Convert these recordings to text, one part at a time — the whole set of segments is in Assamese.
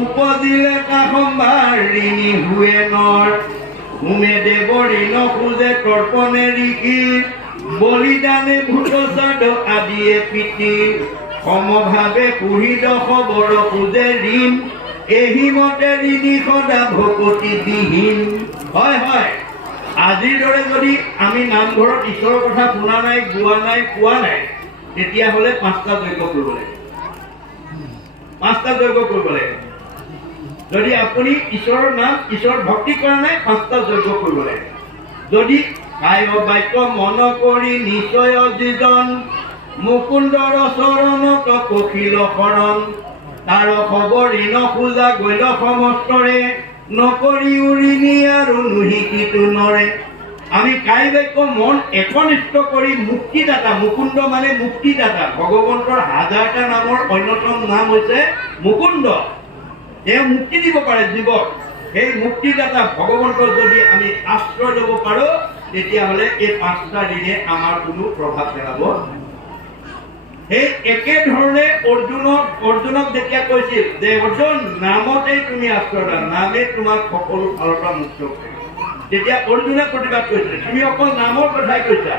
উপজিলে তা সম্ভাৰ ঋণী হুৱে নৰ উমে দেৱৰী নখোজে তৰ্পণে ঋষি বলিদানে ভূত চাদ আদিয়ে পিতৃ সমভাৱে পুহিত খবৰ খোজে ঋণ এহি মতে ঋণী সদা ভকতি বিহীন। হয় হয়, আজিৰ দৰে যদি আমি নামঘৰত ঈশ্বৰৰ কথা শুনা নাই, গোৱা নাই, কোৱা নাই, তেতিয়াহ'লে 5টা যজ্ঞ কৰিব লাগে। 5টা যজ্ঞ কৰিব লাগে। যদি আপুনি ঈশ্বৰৰ নাম, ঈশ্বৰৰ ভক্তি কৰা নাই, 5টা যজ্ঞ কৰিব লাগে। যদি কায় বাক্য মন কৰি নিশ্চয় যিজন মুকুন্দৰ চৰণত কখিল শৰণ তাৰ খবৰ ঋণ খোজা গৈল সমস্তৰে নকৰি উৰিণী আৰু নুহিকিতো নৰে। আমি কায় বাক্য মন একনিষ্ঠ কৰি মুক্তিদাতা, মুকুন্দ মানে মুক্তিদাতা, ভগৱন্তৰ 1000টা নামৰ অন্যতম নাম হৈছে মুকুন্দ। তেওঁ মুক্তি দিব পাৰে জীৱক। সেই মুক্তিদাতা ভগৱন্তৰ যদি আমি আশ্ৰয় ল'ব পাৰোঁ, তেতিয়াহ'লে এই 5টা ঋণে আমাৰ কোনো প্ৰভাৱ পেলাব। সেই একেধৰণে অৰ্জুনক যেতিয়া কৈছিল যে অৰ্জুন নামতেই তুমি আশ্ৰয় লোৱা, নামে তোমাক সকলো ফালৰ পৰা মুক্ত কৰিব, তেতিয়া অৰ্জুনে প্ৰতিবাদ কৰিছিল তুমি অকল নামৰ কথাই কৈছা,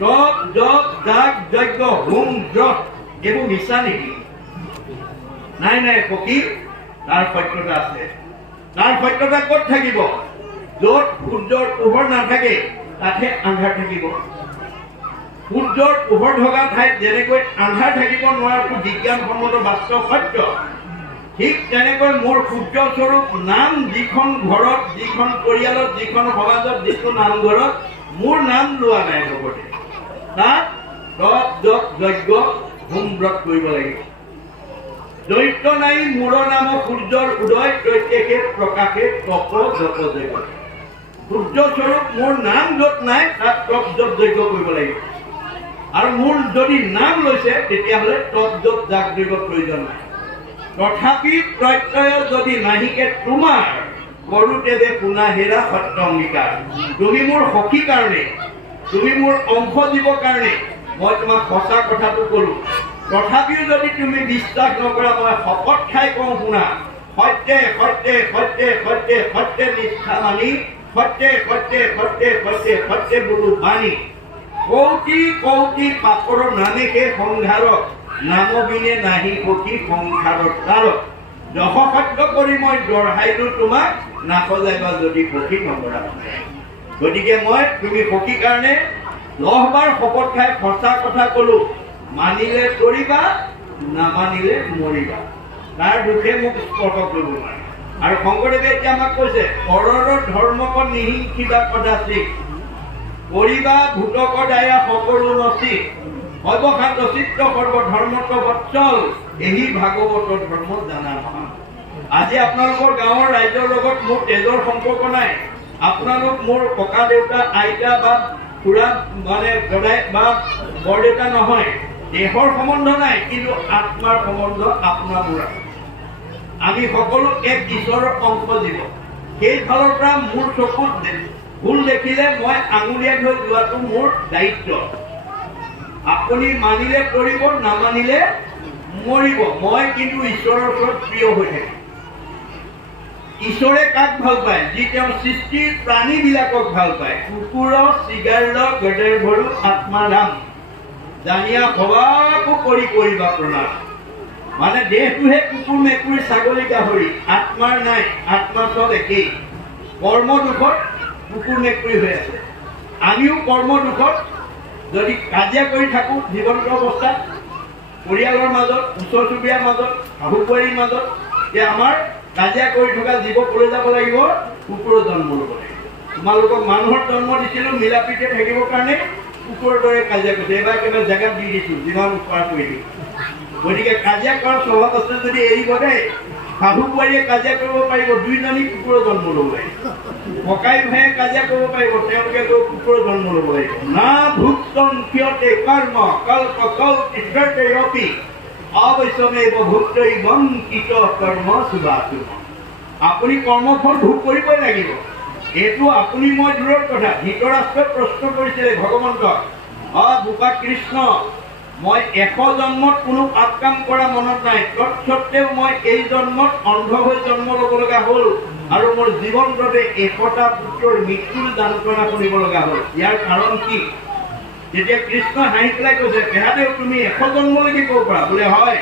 তপ জপ যাগ যজ্ঞ হোম যপ এইবোৰ মিছা নেকি? নাই নাই সখী, তাৰ সত্যতা আছে। তাৰ সত্যতা ক'ত থাকিব? য'ত সূৰ্যৰ পোহৰ নাথাকে তাতে আন্ধাৰ থাকিব। সূৰ্যৰ পোহৰ থকা ঠাইত যেনেকৈ আন্ধাৰ থাকিব নোৱাৰাটো বিজ্ঞানসন্মত বাস্তৱ সত্য, ঠিক তেনেকৈ মোৰ সূৰ্যস্বৰূপ নাম যিখন ঘৰত, যিখন পৰিয়ালত, যিখন সমাজত, যিটো নামঘৰত মোৰ নাম লোৱা নাই লগতে তাত তপ জপ যজ্ঞ হোম ব্ৰত কৰিব লাগিব। দৈত্য নাই মোৰ নাম সূৰ্যৰ উদয় প্ৰত্যেকে প্ৰকাশে তপ জপ যজ্ঞ। সূৰ্যস্বৰূপ মোৰ নাম য'ত নাই তাত তপ জপ যজ্ঞ কৰিব লাগিব। আৰু মোৰ যদি নাম লৈছে তেতিয়াহ'লে তপ জপ যাগ দিব প্ৰয়োজন নাই। তথাপি প্ৰত্যয় যদি নাহিকে তোমাৰ কৰোতে যে পুনা হেৰা সত্য অংগীকাৰ। তুমি মোৰ সখী কাৰণে, তুমি মোৰ অংশ দিবৰ কাৰণে মই তোমাক সঁচা কথাটো ক'লো। তথাপিও যদি তুমি বিশ্বাস নকৰা, মই শপত খাই কওঁ শুনা, সত্যে সত্যে সত্যে সত্যে সত্যে নিষ্ঠা মানি সত্যে সত্যে সত্যে সত্যে সত্যে বোলো বাণী কৌটি কৌটি পাপৰ নানেকে সংসাৰক নাম বিনে নাহি সখী সংসাৰত তাৰক। দশ সত্য কৰি মই দঢ়াইলো তোমাক নাসজাইবা যদি সখী নকৰা। গতিকে মই তুমি সখী কাৰণে 10 বাৰ শপত খাই সঁচা কথা ক'লো, মানিলে কৰিবা, নামানিলে মৰিবা। তাৰ দুখে মোক স্পৰ্শ কৰিব নোৱাৰে। আৰু শংকৰদেৱে এতিয়া আমাক কৈছে পৰৰ ধৰ্মক নিহিংসিবা কদাচি কৰিবা ভূতক দায়া সকলো নচি সৰ্বশান্ত চিত্ৰ সৰ্বধৰ্মত বৎসল এই ভাগৱত ধৰ্ম জানা মহা। আজি আপোনালোকৰ গাঁৱৰ ৰাইজৰ লগত মোৰ তেজৰ সম্পৰ্ক নাই, আপোনালোক মোৰ ককা দেউতা আইতা বা খুৰা মানে গদাই বা বৰদেউতা নহয়, দেহৰ সম্বন্ধ নাই, কিন্তু আত্মাৰ সম্বন্ধ আপোনাৰ মোৰ। আমি সকলো এক ঈশ্বৰৰ অংশ জীৱ। সেইফালৰ পৰা মোৰ চকুত ভুল দেখিলে মই আঙুলিয়াই থৈ যোৱাটো মোৰ দায়িত্ব। আপুনি মানিলে কৰিব, নামানিলে মৰিব। মই কিন্তু ঈশ্বৰৰ ওচৰত প্ৰিয় হৈ থাকিম। ঈশ্বৰে কাক ভাল পায়? যি তেওঁৰ সৃষ্টিৰ প্ৰাণীবিলাকক ভাল পায়। কুকুৰ চিগাৰ গেডেৰ ভৰু আত্মাৰাম জানিয়া সবাকো কৰি কৰিবা প্ৰণাম। মানে দেহটোহে কুকুৰ মেকুৰী ছাগলী গাহৰি, আত্মাৰ নাই, আত্মা চব একেই। কৰ্ম দুখত কুকুৰ মেকুৰী হৈ আছে। আমিও কৰ্ম দুখত যদি কাজিয়া কৰি থাকোঁ জীৱন্ত অৱস্থাত, পৰিয়ালৰ মাজত, ওচৰ চুবুৰীয়াৰ মাজত, শাহু বোৱাৰীৰ মাজত, যে আমাৰ কাজিয়া কৰি থকা জীৱ ক'লৈ যাব লাগিব? কুকুৰৰ জন্ম ল'ব লাগিব। তোমালোকক মানুহৰ জন্ম দিছিলোঁ মিলা প্ৰীতিৰে থাকিবৰ কাৰণে, কুকুৰৰ দৰে কাজিয়া কৰিছে। এইবাৰ একেবাৰে জেগাত দি দিছোঁ যিমান পৰা কৰি দিম। গতিকে কাজিয়া কৰাৰ স্বভাৱ আছে যদি এৰিব দেই। শাহু বোৱাৰীয়ে কাজিয়া কৰিব পাৰিব, দুইজনী কুকুৰৰ জন্ম ল'ব লাগিব। ককাই ভাইয়ে কাজিয়া কৰিব পাৰিব, তেওঁলোকে কুকুৰৰ জন্ম ল'ব লাগিব। না ভুক্তং ক্ষতে কৰ্ম কল্প কল্পিতে অপি অৱশ্যমেব ভুক্তৈবং কৃত কৰ্ম সুভাষু। আপুনি কৰ্মফল ভোগ কৰিবই লাগিব। এইটো আপুনি মই দূৰৰ কথা। ধৃতৰাষ্ট্ৰই প্ৰশ্ন কৰিছিলে ভগৱন্তক, বোপা কৃষ্ণ মই 100 জন্মত কোনো পাপ কাম কৰা মনত নাই, তৎসত্ত্বেও মই এই জন্মত অন্ধ হৈ জন্ম ল'ব লগা হ'ল আৰু মোৰ জীৱনটোতে 100টা পুত্ৰৰ মৃত্যুৰ যন্ত্ৰণা শুনিব লগা হ'ল। ইয়াৰ কাৰণ কি? যেতিয়া কৃষ্ণ হাঁহি পেলাই কৈছে, পেহাদেউ তুমি 100 জন্মলৈকে ক'ব পাৰা? বোলে হয়,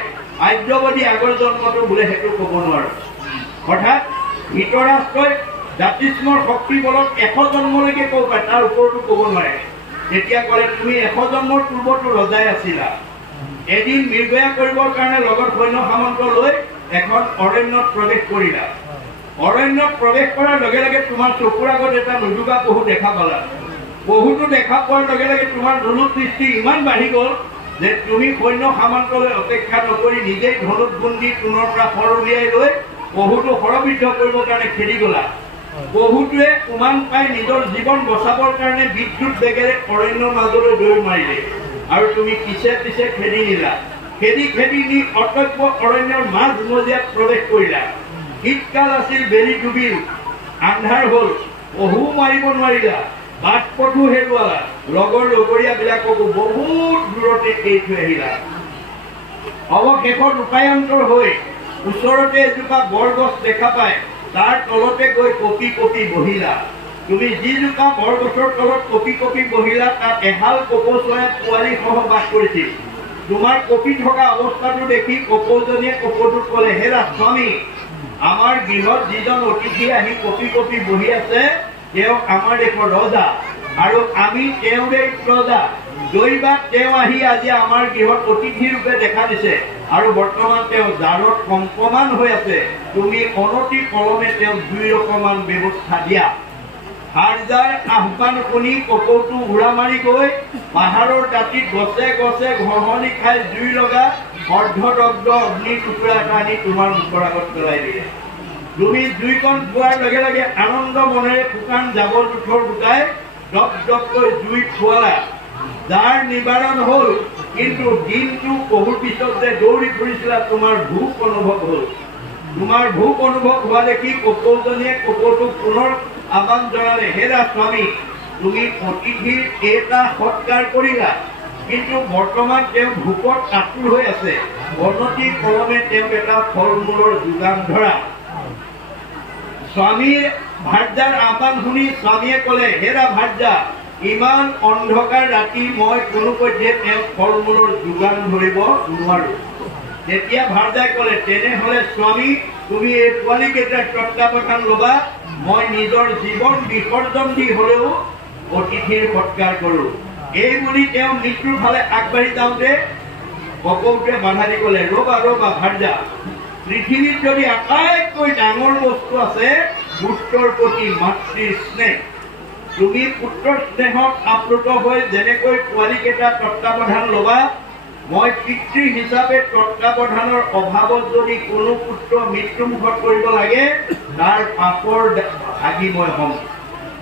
আৰ্যবাদী আগৰ জন্মটো বোলে সেইটো ক'ব নোৱাৰো। অৰ্থাৎ ধৃতৰাষ্ট্ৰই জাতিস্মৰ শক্তি বলত 100 জন্মলৈকে ক'ব পাৰে, তাৰ ওপৰতো ক'ব নোৱাৰে। তেতিয়া ক'লে তুমি 100 জন্মৰ পূৰ্বতো ৰজাই আছিলা। এদিন নিৰ্ভয়া কৰিবৰ কাৰণে লগত সৈন্য সামন্ত লৈ এখন অৰণ্যত প্ৰৱেশ কৰিলা। অৰণ্যত প্ৰৱেশ কৰাৰ লগে লগে তোমাৰ চকুৰ আগত এটা নুডুবা পহু দেখা পালা। পহুটো দেখা পোৱাৰ লগে লগে তোমাৰ ধনুৰ দৃষ্টি ইমান বাঢ়ি গ'ল যে তুমি সৈন্য সামন্তলৈ অপেক্ষা নকৰি নিজেই ধনুত বুন্দি তোনৰ পৰা শৰ উলিয়াই লৈ পহুটো শৰবিদ্ধ কৰিবৰ কাৰণে খেদি গ'লা। পহুটোৱে উমান পাই নিজৰ জীৱন বচাবৰ কাৰণে বিদ্যুৎ বেগেৰে অৰণ্যৰ মাজলৈ দৌৰ মাৰিলে আৰু তুমি পিছে পিছে খেদি নিলা। খেদি নি অটব্য অৰণ্যৰ মাজ মজিয়াত প্ৰৱেশ কৰিলা। শীতকাল আছিল, বেলি ডুবিল, আন্ধাৰ হ'ল, পহু মাৰিব নোৱাৰিলা, বাট পথো হেৰুৱালা, লগৰ লগৰীয়াবিলাককো বহুত দূৰতে এৰি থৈ আহিলা। অৱশেষত উপায়ন্তৰ হৈ ওচৰতে এজোপা বৰগছ দেখা পায় তাৰ তলতে গৈ কপি কপি বহিলা। তুমি যিজোপা বৰগছৰ তলত কপি কপি বহিলা তাত এহাল কপৌচৰাই পোৱালি সহ বাস কৰিছিল। তোমাৰ কপি থকা অৱস্থাটো দেখি কপৌজনীয়ে কপৌটোক ক'লে, হেৰা স্বামী, আমাৰ গৃহত যিজন অতিথি আহি কপি কপি বহি আছে তেওঁ আমাৰ দেশৰ ৰজা আৰু আমি তেওঁৰে প্ৰজা। দৈবাত তেওঁ আহি আজি আমাৰ গৃহত অতিথি ৰূপে দেখা দিছে আৰু বৰ্তমান তেওঁ জাৰত কম্পমান হৈ আছে। তুমি অনতি পলমে তেওঁ 2 ৰকমান ব্যৱস্থা দিয়া। হাৰজাৰ আহ্বান শুনি কপৌটো উৰা মাৰি গৈ পাহাৰৰ দাঁতিত গছে গছে ঘঁহনি খাই জুই লগা অৰ্ধদগ্ধ অগ্নিৰ টুকুৰা এটা আনি তোমাৰ মুখৰ আগত পেলাই দিলে। তুমি জুইকণ পোৱাৰ লগে লগে আনন্দ মনেৰে শুকান জাবৰ জোঁথৰ গোটাই দপ দপকৈ জুইত খোৱালা। যাৰ নিবাৰণ হ'ল, কিন্তু দিনটো পহুৰ পিছত যে দৌৰি ফুৰিছিলা তোমাৰ ভোক অনুভৱ হ'ল। তোমাৰ ভোক অনুভৱ হোৱা দেখি কপৌজনীয়ে কপৌটোক পুনৰ আহ্বান জনালে, হেৰা স্বামী, তুমি অতিথিৰ এটা সৎকাৰ কৰিলা, কিন্তু বৰ্তমান তেওঁ ভোকত আতুৰ হৈ আছে। অনতি পলমে তেওঁক এটা ফল মূলৰ যোগান ধৰা। স্বামীৰ ভাৰ্যাৰ আহ্বান শুনি স্বামীয়ে ক'লে, হেৰা ভাৰ্যা, ইমান অন্ধকাৰ ৰাতি মই কোনোপধ্যে তেওঁক ফল মূলৰ যোগান ধৰিব নোৱাৰো। তেতিয়া ভাৰ্যাই ক'লে, তেনেহ'লে স্বামী, তুমি এই পোৱালীকেইটাৰ তত্বাৱধান ল'বা, মই নিজৰ জীৱন বিসৰ্জন দি হ'লেও অতিথিৰ সৎকাৰ কৰোঁ। এই বুলি তেওঁ মৃত্যুৰ ফালে আগবাঢ়ি যাওঁতে কপৌটোৱে বাধা দি ক'লে, ৰ'বা ৰ'বা ভাৰ্যা, পৃথিৱীত যদি আটাইতকৈ ডাঙৰ বস্তু আছে পুত্ৰৰ প্ৰতি মাতৃৰ স্নেহ। তুমি পুত্ৰৰ স্নেহত আপ্লুত হৈ যেনেকৈ পোৱালীকেইটা তত্বাৱধান ল'বা, মই পিতৃ হিচাপে তত্বাৱধানৰ অভাৱত যদি কোনো পুত্ৰ মৃত্যুমুখত কৰিব লাগে তাৰ পাপৰ ভাগি মই হ'ম।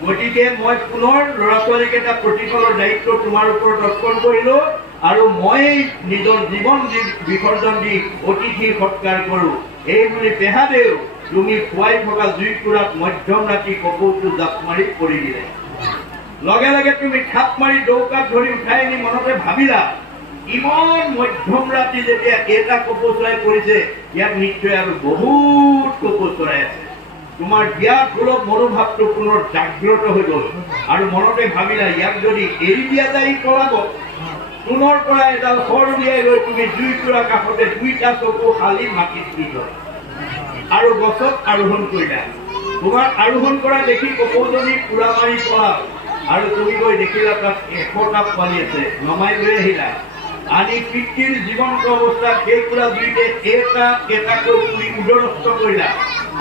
গতিকে মই পুনৰ ল'ৰা ছোৱালীকেইটা প্ৰতিপালৰ দায়িত্ব তোমাৰ ওপৰত অৰ্পণ কৰিলো আৰু মই নিজৰ জীৱন বিসৰ্জন দি অতিথি সৎকাৰ কৰোঁ। এই বুলি পেহাদেউ তুমি খুৱাই থকা জুইকুৰাত মধ্যম ৰাতি কপৌটো জাপ মাৰি পৰি দিলে। লগে লগে তুমি থাপ মাৰি দৌকাত ধৰি উঠাই আনি মনতে ভাবিলা, ইমান মধ্যম ৰাতি যেতিয়া এটা কপৌ চৰাই পৰিছে, ইয়াত নিশ্চয় আৰু বহুত কপৌ চৰাই আছে। তোমাৰ ব্যাকুল মনোভাৱটো পুনৰ জাগ্ৰত হৈ গ'ল আৰু মনতে ভাবিলা, ইয়াক যদি এৰি দিয়া যায় পলাব। পুনৰ পৰা এডাল শৰ উলিয়াই লৈ তুমি জুইকুৰা কাষতে 2টা চকু খালি মাটিত দি থৈ আৰু গছত আৰোহণ কৰিলা। তোমাৰ আৰোহণ কৰা দেখি কপৌজনী উৰা মাৰি পলাল আৰু তুমি গৈ দেখিলা তাত 100টা পোৱালি আছে। নমাই লৈ আহিলা, আনি পিতৃৰ জীৱন্ত অৱস্থাত সেই কুৰা জুইতে এটা এটাকৈ পুৰি উদৰস্থ কৰিলা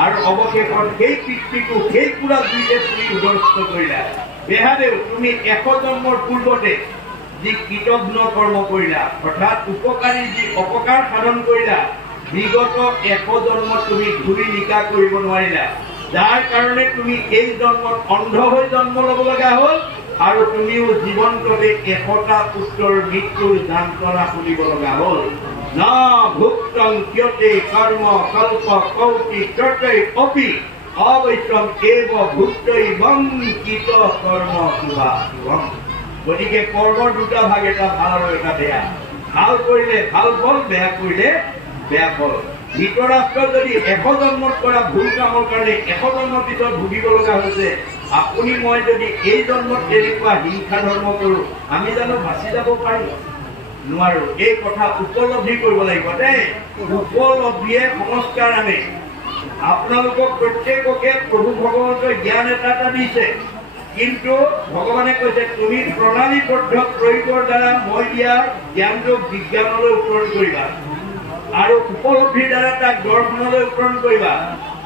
আৰু অৱশেষত সেই পিতৃটো সেই কুৰা জুইতে পুৰি উদৰস্থ কৰিলা। পেহাদেউ তুমি 100 জন্মৰ পূৰ্বতে যি কৃতজ্ঞ কৰ্ম কৰিলা, অৰ্থাৎ উপকাৰী যি অপকাৰ সাধন কৰিলা, বিগত 100 জন্মত তুমি ধুলি নিকা কৰিব নোৱাৰিলা। যাৰ কাৰণে তুমি এই জন্মত অন্ধ হৈ জন্ম ল'ব লগা হ'ল আৰু তুমিও জীৱনটোতে 100টা পুত্ৰৰ মৃত্যুৰ যন্ত্ৰণা শুনিব লগা হ'ল। ন ভুক্তং ক্যতে কৰ্ম কল্প কৌটি ততৈ অপি অবৈশ্ৰম এব ভুক্তৈবং কৃত কৰ্ম শুভা শুভম। গতিকে কৰ্মৰ দুটা ভাগ, এটা ভাল আৰু এটা বেয়া। ভাল কৰিলে ভাল ফল, বেয়া কৰিলে বেয়া ফল। ধৃতৰাষ্ট্ৰ যদি 100 জন্মত কৰা ভুল কামৰ কাৰণে 100 জন্মৰ পিছত ভুগিব লগা হৈছে, আপুনি মই যদি এই জন্মত তেনেকুৱা হিংসা ধৰ্ম কৰোঁ, আমি জানো বাচি যাব পাৰিম? নোৱাৰো। এই কথা উপলব্ধি কৰিব লাগিব দেই। উপলব্ধিয়ে সংস্কাৰ আনে। আপোনালোকক প্ৰত্যেককে প্ৰভু ভগৱন্তই জ্ঞান এটা দিছে, কিন্তু ভগৱানে কৈছে তুমি প্ৰণালীবদ্ধ প্ৰয়োগৰ দ্বাৰা মই দিয়া জ্ঞানটোক বিজ্ঞানলৈ উত্তৰণ কৰিবা, আৰু উপলব্ধিৰ দ্বাৰা তাক দৰ্শনলৈ উত্তৰণ কৰিবা,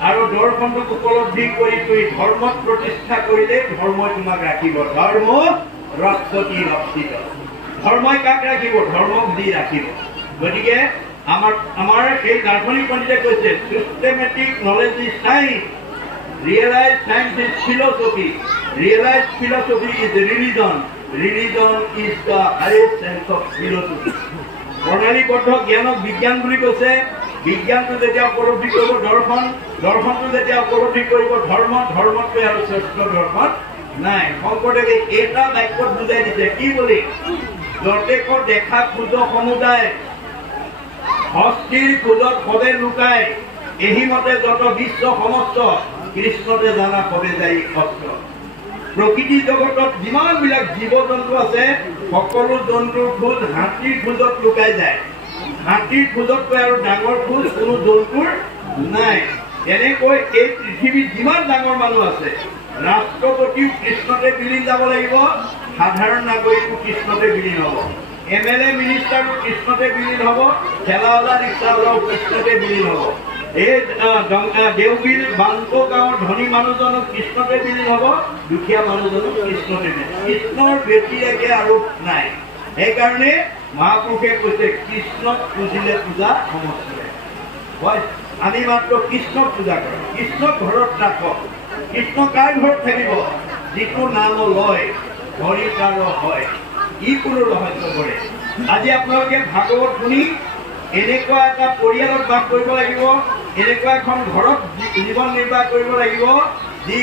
আৰু দৰ্শনটোক উপলব্ধি কৰি তুমি ধৰ্মত প্ৰতিষ্ঠা কৰিলে ধৰ্মই তোমাক ৰাখিব। ধৰ্ম ৰক্ষতি ৰক্ষিত। ধৰ্মই কাক ৰাখিব? ধৰ্মক দি ৰাখিব। গতিকে আমাৰ সেই দাৰ্শনিক পণ্ডিতে কৈছে systematic knowledge is science, realise science is philosophy, realise philosophy is religion, religion is the highest sense of philosophy. প্ৰণালীবদ্ধ জ্ঞানক বিজ্ঞান বুলি কৈছে। বিজ্ঞানটো যেতিয়া উপলব্ধি কৰিব দৰ্শন, দৰ্শনটো যেতিয়া উপলব্ধি কৰিব ধৰ্ম, ধৰ্মতকৈ আৰু শ্ৰেষ্ঠ দৰ্শন নাই। শংকৰদেৱে এটা বাক্যত বুজাই দিছে, কি বুলি? যতেক দেখা খোজ সমুদায়, হস্তিৰ খোজত সবে লুকায়, এহি মতে যত বিশ্ব সমস্ত, কৃষ্ণতে জানা সবে যায় সত্য। প্ৰকৃতি জগতত যিমানবিলাক জীৱ জন্তু আছে, সকলো জন্তুৰ খোজ হাতীৰ খোজত লুকাই যায়। হাতীৰ খোজতকৈ আৰু ডাঙৰ খোজ কোনো জন্তুৰ নাই। এনেকৈ এই পৃথিৱীত যিমান ডাঙৰ মানুহ আছে, ৰাষ্ট্ৰপতিও কৃষ্ণতে বিলীন যাব লাগিব, সাধাৰণ নাগৰিকো কৃষ্ণতে বিলীন হ'ব, MLA মিনিষ্টাৰো কৃষ্ণতে বিলীন হ'ব, ঠেলাৱালা ৰিক্সাৱালাও কৃষ্ণতে বিলীন হ'ব, এই দেওবিল বাংকো গাঁৱৰ ধনী মানুহজনো কৃষ্ণতে বিলীন হ'ব, দুখীয়া মানুহজনো কৃষ্ণতে বিলীন। কৃষ্ণৰ ব্যতিৰেকে আৰু নাই। সেইকাৰণে মহাপুৰুষে কৈছে কৃষ্ণক পুজিলে পূজা সমস্ত হয়। আমি মাত্ৰ কৃষ্ণক পূজা কৰোঁ, কৃষ্ণক ঘৰত ৰাখক। কৃষ্ণ কাৰ ঘৰত থাকিব? যিটো নাম লয় হৰি কাৰ হয়, ই কোনো ৰহস্য কৰে। আজি আপোনালোকে ভাগৱত শুনি এনেকুৱা এটা পৰিয়ালত বাস কৰিব লাগিব, এনেকুৱা এখন ঘৰত জীৱন নিৰ্বাহ কৰিব লাগিব যি